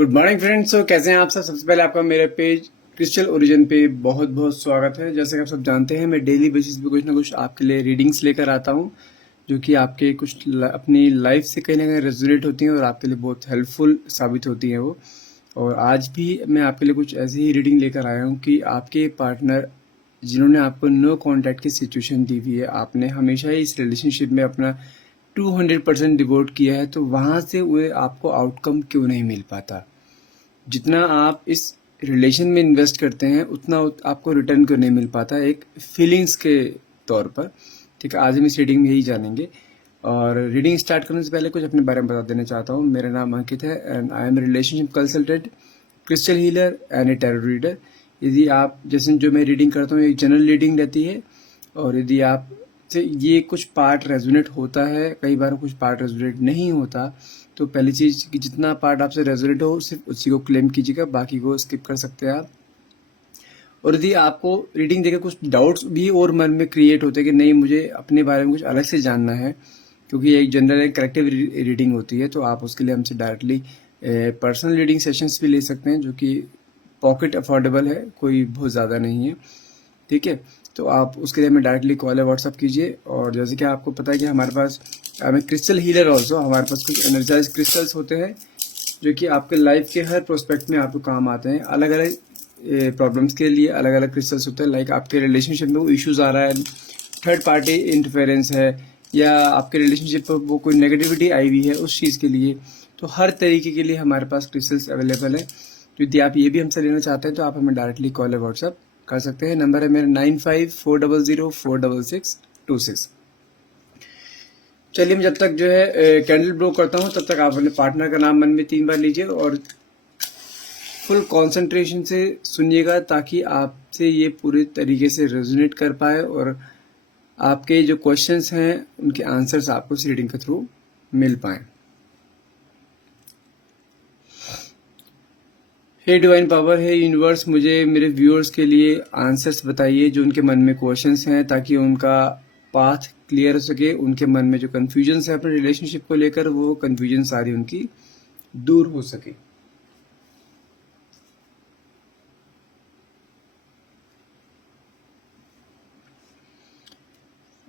Good morning friends. तो कैसे हैं आप सब। सबसे पहले आपका मेरे पेज क्रिस्टल ओरिजिन पे बहुत बहुत स्वागत है। जैसे कि आप सब जानते हैं, मैं डेली बेसिस पे कुछ ना कुछ आपके लिए रीडिंग्स लेकर आता हूं, जो कि आपके कुछ अपनी लाइफ से कहीं ना कहीं रेजोनेट होती हैं और आपके लिए बहुत हेल्पफुल साबित होती हैं वो। और आज भी मैं आपके लिए कुछ ऐसी ही रीडिंग लेकर आया हूँ कि आपके पार्टनर जिन्होंने आपको नो कॉन्टैक्ट की सिचुएशन दी हुई है, आपने हमेशा ही इस रिलेशनशिप में अपना 200% डिवोट किया है, तो वहाँ से वो आपको आउटकम क्यों नहीं मिल पाता। जितना आप इस रिलेशन में इन्वेस्ट करते हैं उतना आपको रिटर्न क्यों नहीं मिल पाता, एक फीलिंग्स के तौर पर। ठीक है, आज हम इस रीडिंग में यही जानेंगे। और रीडिंग स्टार्ट करने से पहले कुछ अपने बारे में बता देना चाहता हूँ। मेरा नाम अंकित है and I am relationship consultant, crystal healer and A tarot reader. यदि आप जैसे जो मैं रीडिंग करता हूँ, एक जनरल रीडिंग रहती है, और यदि आप से ये कुछ पार्ट रेजोनेट होता है, कई बार कुछ पार्ट रेजोनेट नहीं होता, तो पहली चीज़ कि जितना पार्ट आपसे रेजोनेट हो सिर्फ उसी को क्लेम कीजिएगा, बाकी को स्किप कर सकते हैं आप। और यदि आपको रीडिंग देकर कुछ डाउट्स भी और मन में क्रिएट होते हैं कि नहीं, मुझे अपने बारे में कुछ अलग से जानना है, क्योंकि एक जनरल एक कलेक्टिव रीडिंग होती है, तो आप उसके लिए हमसे डायरेक्टली पर्सनल रीडिंग सेशंस भी ले सकते हैं, जो कि पॉकेट अफोर्डेबल है, कोई बहुत ज़्यादा नहीं है। ठीक है, तो आप उसके लिए हमें डायरेक्टली कॉल या व्हाट्सअप कीजिए। और जैसे कि आपको पता है कि हमारे पास हमें क्रिस्टल हीलर ऑल्सो, हमारे पास कुछ एनर्जाइज क्रिस्टल्स होते हैं जो कि आपके लाइफ के हर प्रोस्पेक्ट में आपको काम आते हैं। अलग अलग प्रॉब्लम्स के लिए अलग अलग क्रिस्टल्स होते हैं। लाइक आपके रिलेशनशिप में वो इश्यूज आ रहा है, थर्ड पार्टी इंटरफेरेंस है, या आपके रिलेशनशिप पर वो कोई नेगेटिविटी आई हुई है उस चीज़ के लिए, तो हर तरीके के लिए हमारे पास क्रिस्टल्स अवेलेबल है। तो यदि आप ये भी हमसे लेना चाहते हैं तो आप हमें डायरेक्टली कॉल या व्हाट्सअप कर सकते हैं। नंबर है मेरा 9540046626। चलिए, मैं जब तक जो है कैंडल ब्लो करता हूँ, तब तक आप अपने पार्टनर का नाम मन में 3 बार लीजिए और फुल कंसंट्रेशन से सुनिएगा, ताकि आपसे ये पूरे तरीके से रेजोनेट कर पाए और आपके जो क्वेश्चंस हैं उनके आंसर्स आपको इस रीडिंग के थ्रू मिल पाए। हे डिवाइन पावर, हे यूनिवर्स, मुझे मेरे व्यूअर्स के लिए आंसर्स बताइए जो उनके मन में क्वेश्चंस हैं, ताकि उनका पाथ क्लियर हो सके। उनके मन में जो कन्फ्यूजन्स है अपने रिलेशनशिप को लेकर, वो कन्फ्यूजन सारी उनकी दूर हो सके।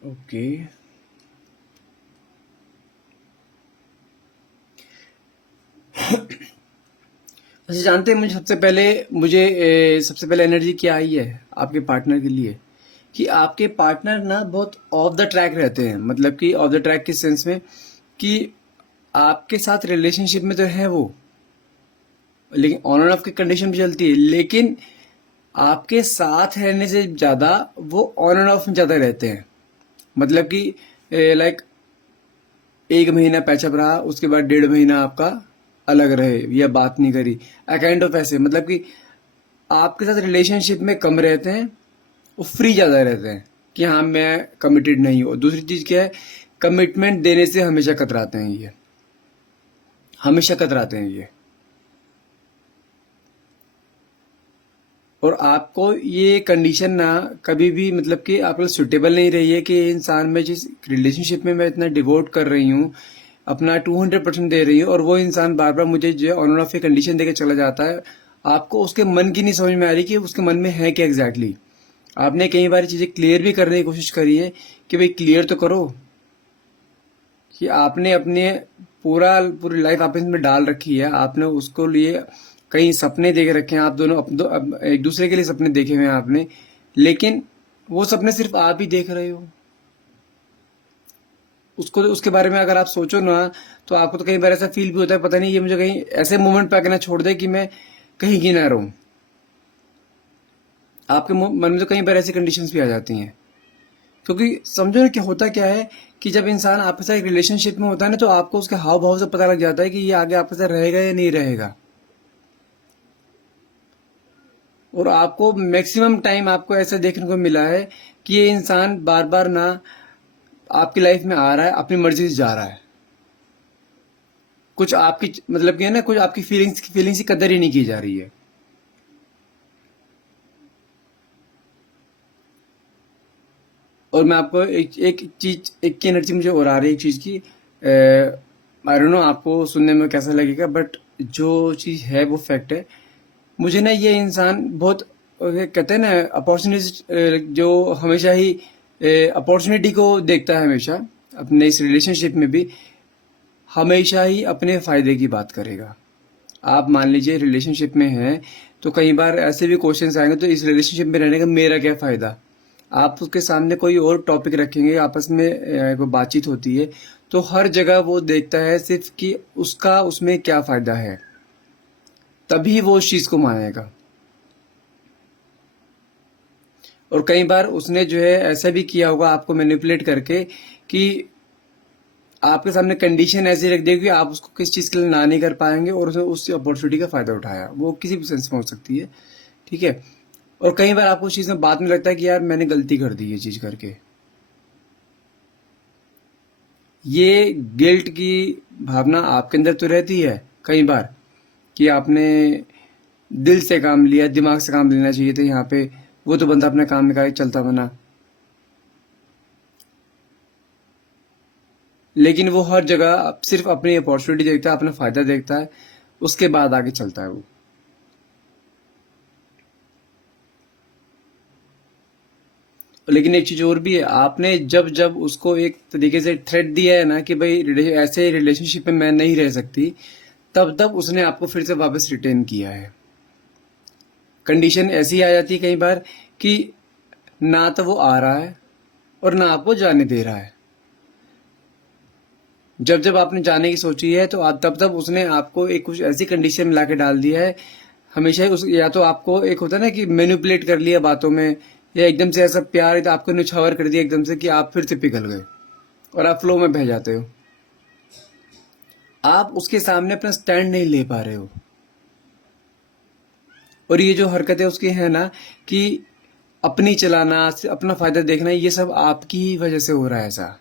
ओके, अच्छा, जानते हैं मुझे सबसे पहले एनर्जी क्या आई है आपके पार्टनर के लिए, कि आपके पार्टनर ना बहुत ऑफ द ट्रैक रहते हैं। मतलब कि ऑफ द ट्रैक किस सेंस में, कि आपके साथ रिलेशनशिप में तो है वो, लेकिन ऑन एंड ऑफ की कंडीशन भी चलती है, लेकिन आपके साथ रहने से ज़्यादा वो ऑन एंड ऑफ में ज़्यादा रहते हैं। मतलब कि लाइक 1 महीना पैचअप रहा, उसके बाद 1.5 महीना आपका अलग रहे या बात नहीं करी, काइंड ऑफ ऐसे। मतलब कि आपके साथ रिलेशनशिप में कम रहते हैं, वो फ्री ज़्यादा रहते हैं कि हाँ मैं कमिटेड नहीं हूँ। दूसरी चीज़ क्या है, कमिटमेंट देने से हमेशा कतराते हैं ये, हमेशा कतराते हैं ये। और आपको ये कंडीशन ना कभी भी मतलब कि आप लोग सुटेबल नहीं रही है कि इंसान में जिस रिलेशनशिप में मैं इतना डिवोट कर रही हूँ, अपना 200% दे रही हूँ, और वो इंसान बार बार मुझे जो ऑन एंड ऑफ की कंडीशन देके चला जाता है। आपको उसके मन की नहीं समझ में आ रही कि उसके मन में है क्या एग्जैक्टली। आपने कई बार चीज़ें क्लियर भी करने की कोशिश करी है कि भाई क्लियर तो करो, कि आपने अपने पूरी लाइफ आपने इसमें डाल रखी है, आपने उसको लिए कई सपने देख रखे हैं, आप दोनों एक दूसरे के लिए सपने देखे हुए हैं आपने, लेकिन वो सपने सिर्फ आप ही देख रहे हो। उसको उसके बारे में अगर आप सोचो ना, तो आपको तो कई बार ऐसा फील भी होता है, पता नहीं ये मुझे कहीं ऐसे मोमेंट पे आके ना छोड़ दे कि मैं कहीं की ना रहूं। आपके मन में तो कई बार ऐसी कंडीशंस भी आ जाती हैं, क्योंकि समझो ना कि होता क्या है कि जब इंसान आपके साथ एक रिलेशनशिप में होता है ना, तो आपको उसके हाव भाव से पता लग जाता है कि ये आगे आपके साथ रहेगा या नहीं रहेगा। और आपको मैक्सिमम टाइम आपको ऐसा देखने को मिला है कि ये इंसान बार बार ना आपकी लाइफ में आ रहा है, अपनी मर्जी से जा रहा है। कुछ आपकी मतलब कि है ना, कुछ आपकी फीलिंग्स की कदर ही नहीं की जा रही है। और मैं आपको एक की एनर्जी मुझे और आ रही है एक चीज की। आई डोंट नो आपको सुनने में कैसा लगेगा, बट जो चीज़ है वो फैक्ट है। मुझे ना ये इंसान बहुत कहते हैं ना अपॉर्चुनिटी, जो हमेशा ही अपॉर्चुनिटी को देखता है, हमेशा अपने इस रिलेशनशिप में भी हमेशा ही अपने फ़ायदे की बात करेगा। आप मान लीजिए रिलेशनशिप में हैं तो कई बार ऐसे भी क्वेश्चंस आएंगे, तो इस रिलेशनशिप में रहने का मेरा क्या फ़ायदा। आप उसके सामने कोई और टॉपिक रखेंगे, आपस में वो बातचीत होती है, तो हर जगह वो देखता है सिर्फ कि उसका उसमें क्या फ़ायदा है, तभी वो उस चीज़ को मानेगा। और कई बार उसने जो है ऐसा भी किया होगा आपको मैनिपुलेट करके कि आपके सामने कंडीशन ऐसी रख देगी कि आप उसको किस चीज़ के लिए ना नहीं कर पाएंगे, और उसने उस अपॉर्चुनिटी का फ़ायदा उठाया। वो किसी भी सेंस में हो सकती है, ठीक है। और कई बार आपको उस चीज़ में बाद में लगता है कि यार मैंने गलती कर दी ये चीज़ करके। ये गिल्ट की भावना आपके अंदर तो रहती है कई बार कि आपने दिल से काम लिया, दिमाग से काम लेना चाहिए था यहाँ पे, वो तो बंदा अपना काम निकाल के चलता बना। लेकिन वो हर जगह सिर्फ अपनी अपॉर्चुनिटी देखता है, अपना फ़ायदा देखता है, उसके बाद आगे चलता है वो। लेकिन एक चीज़ और भी है, आपने जब जब उसको एक तरीके से थ्रेट दिया है ना कि भाई ऐसे रिलेशनशिप में मैं नहीं रह सकती, तब तब उसने आपको फिर से वापस रिटेन किया है। कंडीशन ऐसी आ जाती है कई बार कि ना तो वो आ रहा है और ना आपको जाने दे रहा है। जब जब आपने जाने की सोची है, तो तब तब उसने आपको एक कुछ ऐसी कंडीशन में ला के डाल दिया है। हमेशा ही उस, या तो आपको एक होता है ना कि मैनिपुलेट कर लिया बातों में, या एकदम से ऐसा प्यार तो आपको निछावर कर दिया एकदम से कि आप फिर से पिघल गए और आप फ्लो में बह जाते हो। आप उसके सामने अपना स्टैंड नहीं ले पा रहे हो। और ये जो हरकतें उसकी है ना कि अपनी चलाना, अपना फायदा देखना, ये सब आपकी ही वजह से हो रहा है ऐसा,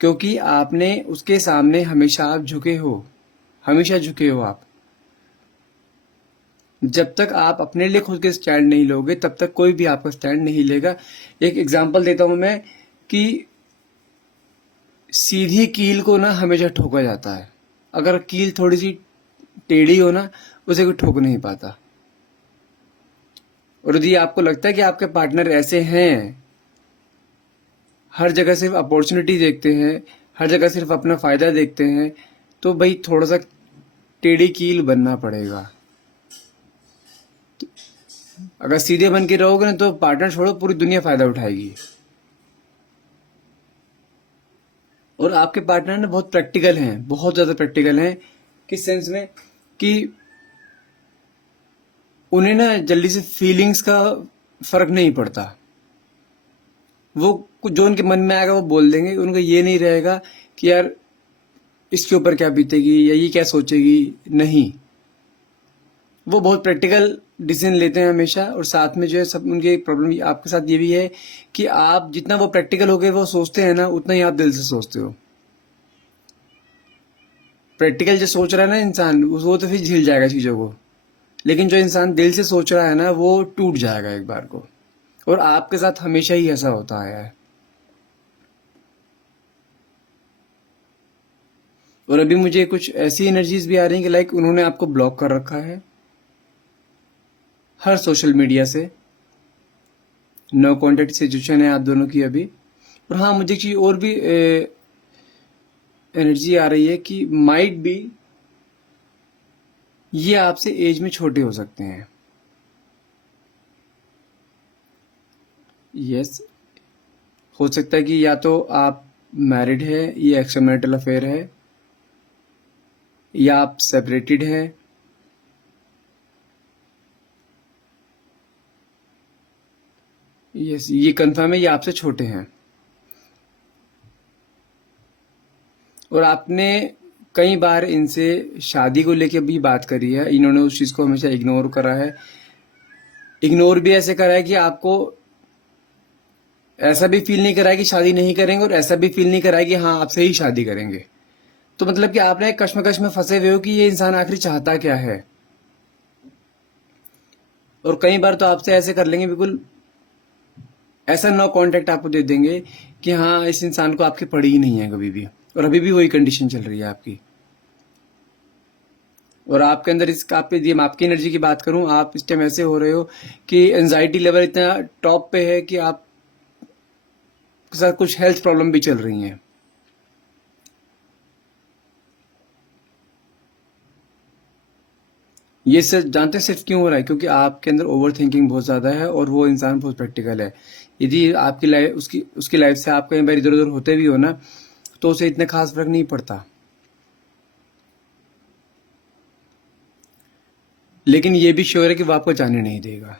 क्योंकि आपने उसके सामने हमेशा आप झुके हो, हमेशा झुके हो आप। जब तक आप अपने लिए खुद के स्टैंड नहीं लोगे, तब तक कोई भी आपका स्टैंड नहीं लेगा। एक एग्जांपल देता हूं मैं कि सीधी कील को ना हमेशा ठोका जाता है, अगर कील थोड़ी सी टेढ़ी हो ना, उसे कोई ठोक नहीं पाता। और यदि आपको लगता है कि आपके पार्टनर ऐसे हैं, हर जगह सिर्फ अपॉर्चुनिटी देखते हैं, हर जगह सिर्फ अपना फायदा देखते हैं, तो भाई थोड़ा सा टेढ़ी कील बनना पड़ेगा। अगर सीधे बन के रहोगे ना, तो पार्टनर छोड़ो, पूरी दुनिया फायदा उठाएगी। और आपके पार्टनर ना बहुत प्रैक्टिकल हैं, बहुत ज्यादा प्रैक्टिकल हैं। किस सेंस में कि उन्हें ना जल्दी से फीलिंग्स का फर्क नहीं पड़ता। वो जो उनके मन में आएगा वो बोल देंगे, उनको ये नहीं रहेगा कि यार इसके ऊपर क्या बीतेगी या ये क्या सोचेगी। नहीं, वो बहुत प्रैक्टिकल डिसीजन लेते हैं हमेशा। और साथ में जो है सब उनकी प्रॉब्लम आपके साथ ये भी है कि आप जितना वो प्रैक्टिकल हो गए वो सोचते हैं ना, उतना ही आप दिल से सोचते हो। प्रैक्टिकल जो सोच रहा है ना इंसान, वो तो फिर झेल जाएगा चीजों को, लेकिन जो इंसान दिल से सोच रहा है ना, वो टूट जाएगा एक बार को। और आपके साथ हमेशा ही ऐसा होता आया है। और अभी मुझे कुछ ऐसी एनर्जीज भी आ रही हैं कि लाइक उन्होंने आपको ब्लॉक कर रखा है हर सोशल मीडिया से। नो कॉन्टेक्ट सिचुएशन है आप दोनों की अभी। और हाँ, मुझे एक चीज और भी एनर्जी आ रही है कि माइट बी ये आपसे एज में छोटे हो सकते हैं। यस, हो सकता है कि या तो आप मैरिड है, ये एक्स्ट्रा मैरिटल अफेयर है, या आप सेपरेटेड हैं। यस, ये कंफर्म है, ये आपसे छोटे हैं। और आपने कई बार इनसे शादी को लेके भी बात करी है, इन्होंने उस चीज को हमेशा इग्नोर करा है। इग्नोर भी ऐसे करा है कि आपको ऐसा भी फील नहीं करा है कि शादी नहीं करेंगे, और ऐसा भी फील नहीं करा है कि हाँ आपसे ही शादी करेंगे। तो मतलब कि आपने एक कश्मकश में फंसे हुए हो कि ये इंसान आखिर चाहता क्या है। और कई बार तो आपसे ऐसे कर लेंगे, बिल्कुल ऐसा नो कांटेक्ट आपको दे देंगे कि हाँ इस इंसान को आपकी पड़ी ही नहीं है कभी भी, और अभी भी वही कंडीशन चल रही है आपकी। और आपके अंदर इसका आपकी एनर्जी की बात करूं, आप इस टाइम ऐसे हो रहे हो कि एंजाइटी लेवल इतना टॉप पे है कि आप के साथ कुछ हेल्थ प्रॉब्लम भी चल रही हैं। ये सिर्फ जानते हैं सिर्फ क्यों हो रहा है? क्योंकि आपके अंदर ओवर थिंकिंग बहुत ज्यादा है और वो इंसान बहुत प्रैक्टिकल है। यदि आपकी लाइफ उसकी उसकी लाइफ से आप कई बार इधर उधर होते भी हो ना, तो उसे इतना खास फर्क नहीं पड़ता। लेकिन ये भी श्योर है कि वो आपको जाने नहीं देगा।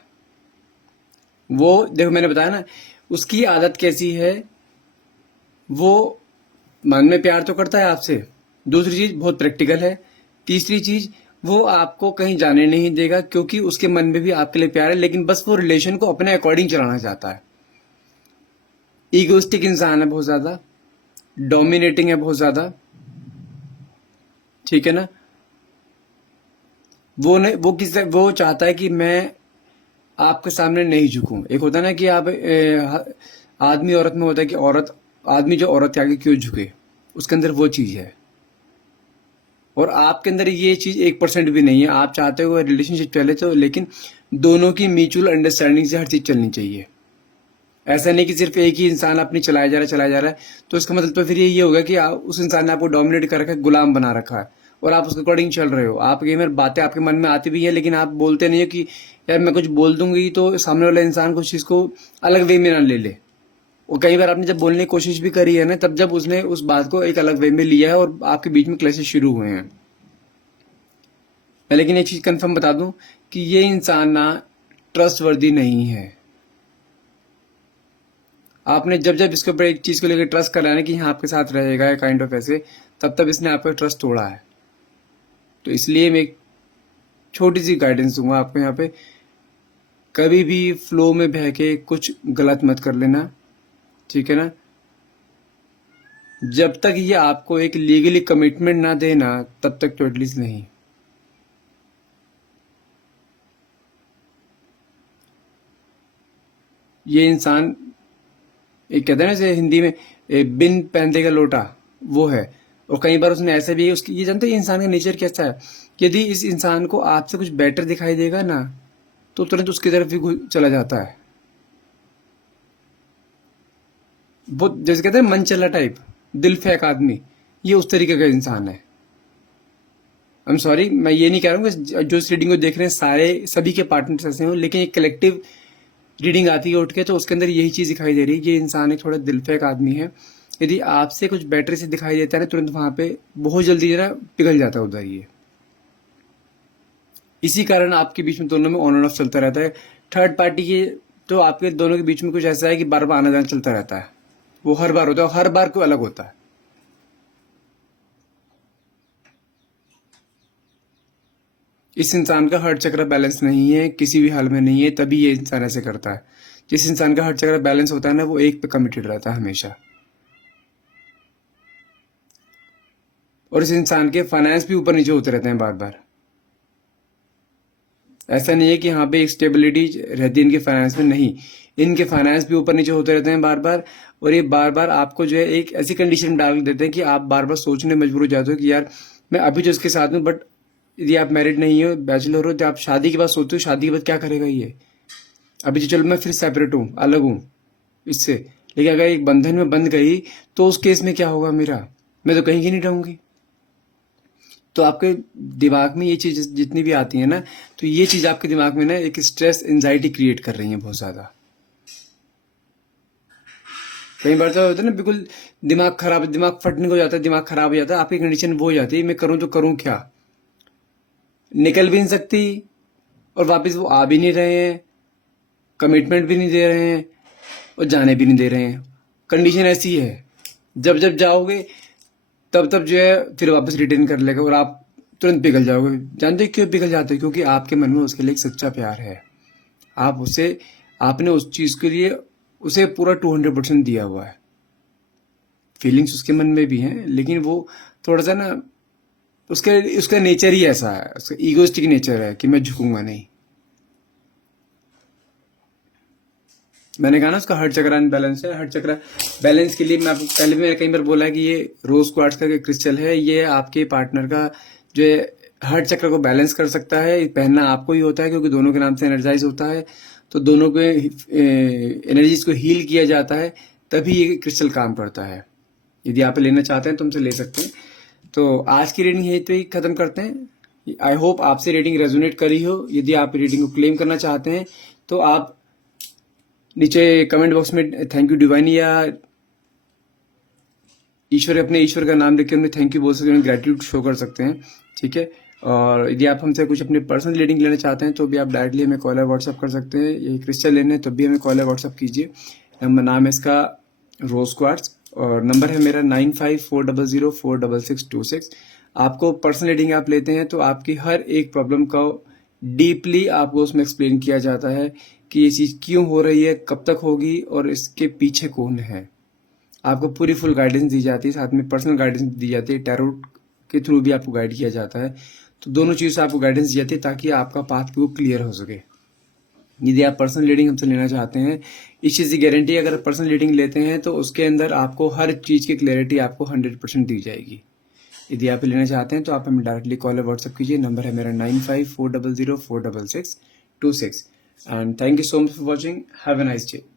वो देखो, मैंने बताया ना, उसकी आदत कैसी है, वो मन में प्यार तो करता है आपसे, दूसरी चीज बहुत प्रैक्टिकल है, तीसरी चीज वो आपको कहीं जाने नहीं देगा क्योंकि उसके मन में भी आपके लिए प्यार है, लेकिन बस वो रिलेशन को अपने अकॉर्डिंग चलाना चाहता है। ईगोइस्टिक इंसान है बहुत ज्यादा, डोमिनेटिंग है बहुत ज्यादा, ठीक है ना। वो चाहता है कि मैं आपके सामने नहीं झुकूं। एक होता है ना कि आप आदमी औरत में होता है कि आदमी जो औरत के आगे क्यों झुके, उसके अंदर वो चीज है। और आपके अंदर ये चीज 1% भी नहीं है। आप चाहते हो रिलेशनशिप चले तो, लेकिन दोनों की म्यूचुअल अंडरस्टैंडिंग से हर चीज चलनी चाहिए। ऐसा नहीं कि सिर्फ एक ही इंसान अपनी चलाया जा रहा है, तो इसका मतलब तो फिर ये होगा कि उस इंसान ने आपको डोमिनेट कर रखा है, गुलाम बना रखा है और आप उसके अकॉर्डिंग चल रहे हो। आप कई बार बातें आपके मन में आती भी है, लेकिन आप बोलते नहीं हो कि यार मैं कुछ बोल दूंगी तो सामने वाला इंसान कुछ चीज को अलग वे में ना ले ले। और कई बार आपने जब बोलने की कोशिश भी करी है ना, तब जब उसने उस बात को एक अलग वे में लिया है और आपके बीच में क्लैशेस शुरू हुए हैं। मैं लेकिन एक चीज कंफर्म बता दूं कि ये इंसान ना ट्रस्ट वर्दी नहीं है। आपने जब जब इसके ऊपर एक चीज को लेकर ट्रस्ट करा है ना कि हाँ आपके साथ रहेगा काइंड ऑफ ऐसे, तब तब इसने आपका ट्रस्ट तोड़ा है। तो इसलिए मैं एक छोटी सी गाइडेंस दूंगा आपको यहाँ पे, कभी भी फ्लो में बह के कुछ गलत मत कर लेना, ठीक है ना। जब तक ये आपको एक लीगली कमिटमेंट ना देना, तब तक तो एटलीस्ट नहीं। ये इंसान, एक कहते हैं ना जैसे हिंदी में बिन पहनते का लोटा, वो है। और कई बार उसने ऐसे भी उसकी, ये जानते हैं इंसान का नेचर कैसा है, यदि इस इंसान को आपसे कुछ बेटर दिखाई देगा ना, तो तुरंत उसकी तरफ भी चला जाता है। वो जैसे कहते हैं मन चला टाइप, दिल फेंक आदमी, ये उस तरीके का इंसान है। आई एम सॉरी, मैं ये नहीं कह रहा हूँ कि जो इस रीडिंग को देख रहे हैं सभी के पार्टनर्स ऐसे हो, लेकिन एक कलेक्टिव रीडिंग आती है उठ के, तो उसके अंदर यही चीज दिखाई दे रही है कि ये इंसान एक थोड़ा दिल फेंक आदमी है। यदि आपसे कुछ बेटर से दिखाई देता है ना, तुरंत वहां पे बहुत जल्दी जरा पिघल जाता है उधर ये। इसी कारण आपके बीच में दोनों में ऑन एंड ऑफ चलता रहता है। थर्ड पार्टी के तो आपके दोनों के बीच में कुछ ऐसा है कि बार बार आना जाना चलता रहता है। वो हर बार होता है, हर बार कोई अलग होता है। इस इंसान का हार्ट चक्र बैलेंस नहीं है, किसी भी हाल में नहीं है, तभी ये इंसान ऐसे करता है। जिस इंसान का हार्ट चक्र बैलेंस होता है ना, वो एक पे कमिटेड रहता है हमेशा। और इस इंसान के फाइनेंस भी ऊपर नीचे होते रहते हैं बार बार। ऐसा नहीं है कि यहाँ पे एक स्टेबिलिटी रहती है इनके फाइनेंस में, नहीं, इनके फाइनेंस भी ऊपर नीचे होते रहते हैं बार बार। और ये बार बार आपको जो है एक ऐसी कंडीशन डाल देते हैं कि आप बार बार सोचने मजबूर हो जाते हो कि यार मैं अभी जो इसके साथ हूँ, बट यदि आप मैरिड नहीं हो, बैचलर हो, तो आप शादी के बाद सोचते हो शादी के बाद क्या करेगा ये। अभी जो चलो मैं फिर सेपरेट हूँ, अलग हूँ इससे, लेकिन अगर एक बंधन में बंध गई तो उस केस में क्या होगा मेरा, मैं तो कहीं की नहीं रहूंगी। तो आपके दिमाग में ये चीज जितनी भी आती है ना, तो ये चीज आपके दिमाग में ना एक स्ट्रेस एंजाइटी क्रिएट कर रही है बहुत ज्यादा। कई बार तो होता है ना, बिल्कुल दिमाग खराब, दिमाग फटने को जाता है, दिमाग खराब हो जाता है, आपकी कंडीशन वो हो जाती है मैं करूं तो करूं क्या, निकल भी नहीं सकती और वापस वो आ भी नहीं रहे हैं, कमिटमेंट भी नहीं दे रहे हैं और जाने भी नहीं दे रहे हैं। कंडीशन ऐसी है, जब जब जाओगे तब तब जो है फिर वापस रिटर्न कर लेगा और आप तुरंत पिघल जाओगे। जानते हो क्यों पिघल जाते हो? क्योंकि आपके मन में उसके लिए एक सच्चा प्यार है। आपने उस चीज के लिए उसे पूरा 200% दिया हुआ है। फीलिंग्स उसके मन में भी हैं, लेकिन वो थोड़ा सा ना, उसका नेचर ही ऐसा है, उसका ईगोइस्टिक नेचर है कि मैं झुकूंगा नहीं। मैंने कहा ना उसका हार्ट चक्र अनबैलेंस है। हार्ट चक्र बैलेंस के लिए मैं आपको पहले भी मैंने कई बार बोला है कि ये रोज क्वार्ट्ज का क्रिस्टल है। ये आपके पार्टनर का जो है हर चक्र को बैलेंस कर सकता है। पहनना आपको ही होता है क्योंकि दोनों के नाम से एनर्जाइज होता है, तो दोनों के एनर्जीज को हील किया जाता है, तभी ये क्रिस्टल काम करता है। यदि आप लेना चाहते हैं तो हमसे ले सकते हैं। तो आज की रीडिंग यही पे ही खत्म करते हैं। आई होप आपसे रीडिंग रेजोनेट करी हो। यदि आप रीडिंग को क्लेम करना चाहते हैं तो आप नीचे कमेंट बॉक्स में थैंक यू डिवाइन या अपने ईश्वर का नाम लिख के उन्हें थैंक यू बोल सकते हैं, ग्रेटिट्यूड शो कर सकते हैं, ठीक है। और यदि आप हमसे कुछ अपने पर्सनल रीडिंग लेना चाहते हैं तो भी आप डायरेक्टली हमें कॉल या व्हाट्सअप कर सकते हैं। ये क्रिस्टल लेने तो भी हमें कॉल या व्हाट्सअप कीजिए। नाम है इसका रोज क्वार्ट्ज और नंबर है मेरा 9540046626। आपको पर्सनल रीडिंग आप लेते हैं तो आपकी हर एक प्रॉब्लम का डीपली आपको उसमें एक्सप्लेन किया जाता है कि ये चीज़ क्यों हो रही है, कब तक होगी और इसके पीछे कौन है। आपको पूरी फुल गाइडेंस दी जाती है, साथ में पर्सनल गाइडेंस दी जाती है, टैरोट के थ्रू भी आपको गाइड किया जाता है। तो दोनों चीज़ से आपको गाइडेंस दी जाती है ताकि आपका पाथ वो क्लियर हो सके। यदि आप पर्सनल रीडिंग हमसे लेना चाहते हैं, इस चीज़ की गारंटी अगर पर्सनल रीडिंग लेते हैं तो उसके अंदर आपको हर चीज़ की क्लैरिटी आपको 100% दी जाएगी। यदि आप लेना चाहते हैं तो आप हमें डायरेक्टली कॉल या व्हाट्सअप कीजिए। नंबर है मेरा 9540046626। And thank you so much for watching. Have a nice day.